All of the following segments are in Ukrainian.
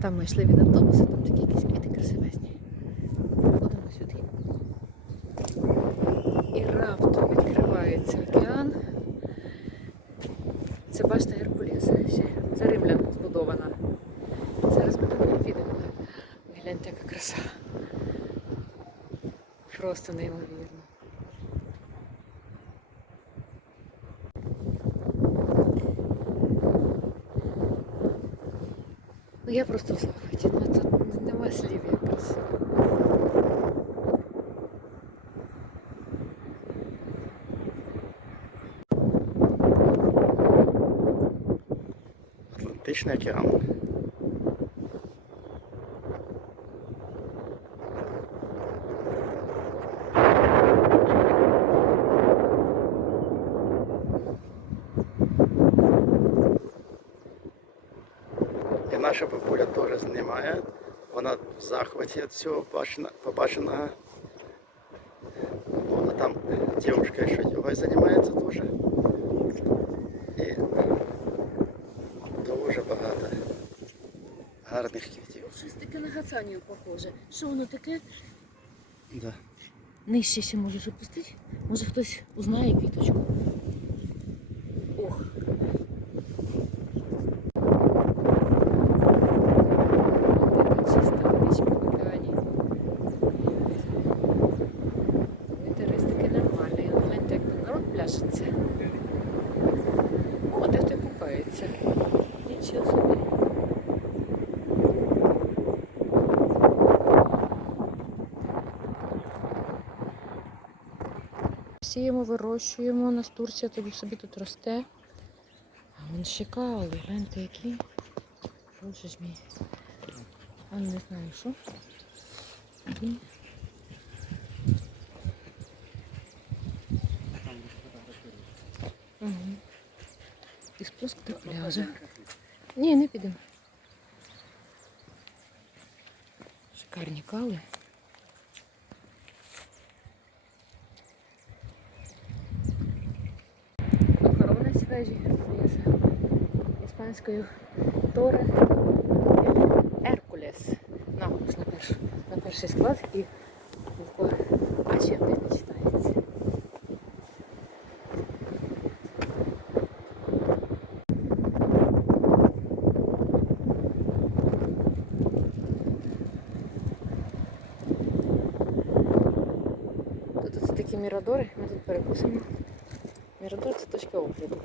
Там ми йшли від автобуса, там такі якісь квіти красивезні. Приходимо сюди. І раптом відкривається океан. Це башта Геркулеса, ще за римлян збудована. Зараз ми туди підемо. Гляньте, яка краса. Просто неймовірно. Ну я просто в захваті, ну тут нема слів якось. Атлантичний океан. наша бабуля теж знімає. Вона в захваті від цього побачена- побаченого. А там дівчинка, що йогою займається теж. І дуже багато гарних квітів. Щось таке на гацанію похоже. Що воно таке? Да. Нижче ще можеш опустити? Може хтось узнає квіточку. Пляшеться. О, де хто купається. Нічого собі. Сіємо, вирощуємо, у нас Турція тоді собі тут росте. А вон ще кали, гляньте які. Боже ж мій. А не знаю що. Ні. Угу. І спуск до пляжа. Ні, не підемо. Шикарні кали. Охоронець вежі з іспанською Торе Еркулес. Напис на, перш, на перший склад і буква А ще в них не читається. Тут оце такі мірадори, ми тут перекусимо. Мірадор це точка огляду.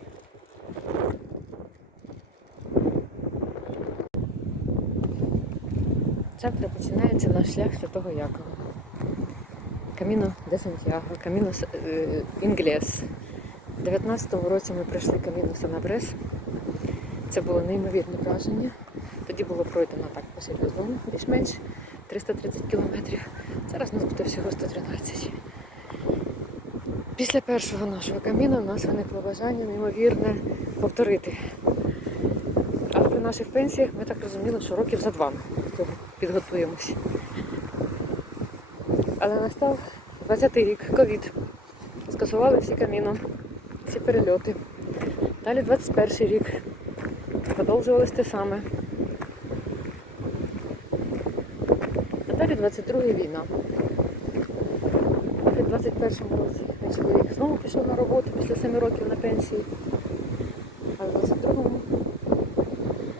Завтра починається наш шлях Святого Якова. Каміно де Сантьяго, Каміно Інглес. У 19-му році ми пройшли Каміно Санабрес. Це було неймовірне враження. Тоді було пройдено так по серйозному, більш-менш 330 кілометрів. Зараз у нас буде всього 113. Після першого нашого каміну у нас виникло бажання неймовірне повторити. Але при наших пенсіях ми так розуміли, що років за два ми підготуємось. Але настав 20-й рік, ковід. Скасували всі каміно, всі перельоти. Далі 21 рік. Продовжувалось те саме. А далі 22 й війна. У 21-му році мій чоловік знову пішов на роботу після 7 років на пенсії. А в 22-му,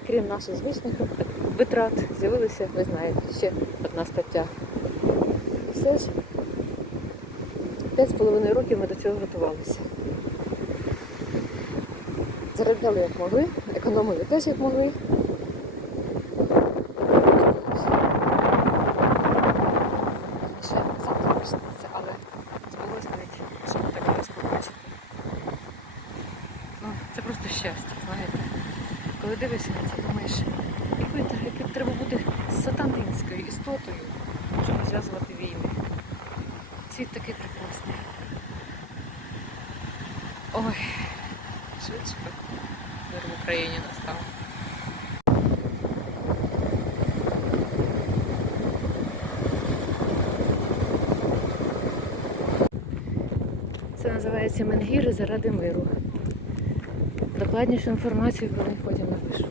крім наших звичних витрат, з'явилася, ви знаєте, ще одна стаття. Все ж, 5,5 років ми до цього готувалися. Заробляли як могли, економили теж як могли. Ще завтра почнеться, але збулось навіть, що ми таке раз побачити. Ну, це просто щастя, знаєте. Коли дивишся на це, думаєш, яким треба бути сатанинською істотою, щоб розв'язувати війни. Світ такий прекрасний. Ой, швидше мир в Україні настав. Це називається Менгіри заради миру. Докладнішу інформацію про них потім напишу.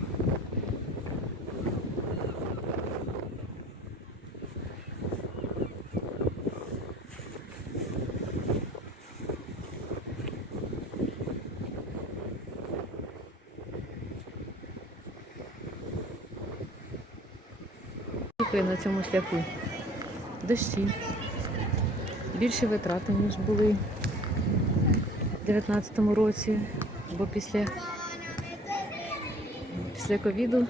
На цьому шляху дощі, більші витрати, ніж були у 2019 році бо після, після ковіду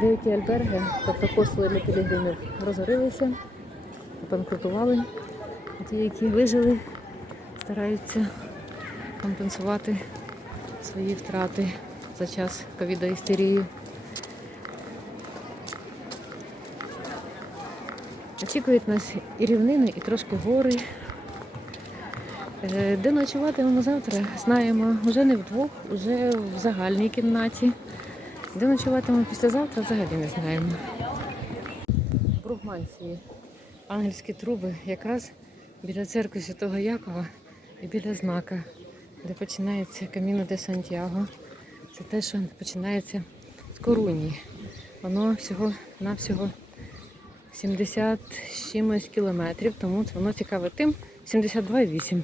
деякі альберги, тобто хостели для пілігримів, розорилися, банкрутували. Ті, які вижили, стараються компенсувати свої втрати за час ковідоістерії. Очікують нас і рівнини, і трошки гори. Е, Де ночуватимемо завтра, знаємо, вже не вдвох, вже в загальній кімнаті. Де ночуватимемо післязавтра, взагалі не знаємо. Бругманції, ангельські труби, якраз біля церкви Святого Якова і біля знака, де починається Каміно де Сантьяго. Це те, що починається з Коруні. Воно всього навсього 70 чимось кілометрів, тому воно цікаве тим, 72,8.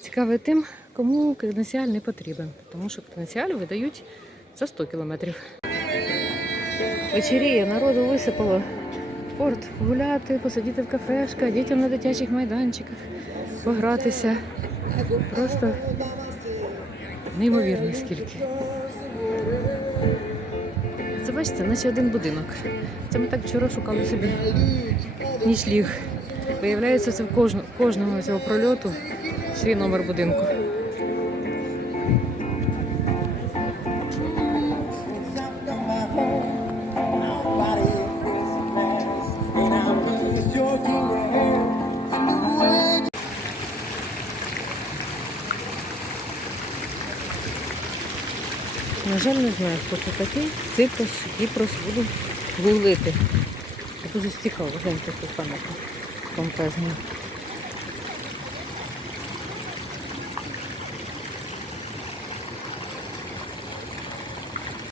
Цікаве тим, кому креденціаль не потрібен, тому що креденціаль видають за 100 кілометрів. Вечеріє, народу висипало порт гуляти, посидіти в кафешках, дітям на дитячих майданчиках, погратися. Просто неймовірно скільки. Це бачите, наче один будинок. Це ми так вчора шукали собі нічліг. Виявляється, це в кожного цього прольоту свій номер будинку. На жаль, не знаю, хто це такий. Ципрос, Кіпрос, буду гуглити. Дуже цікаво, гляньте, який пам'ятник помпезний.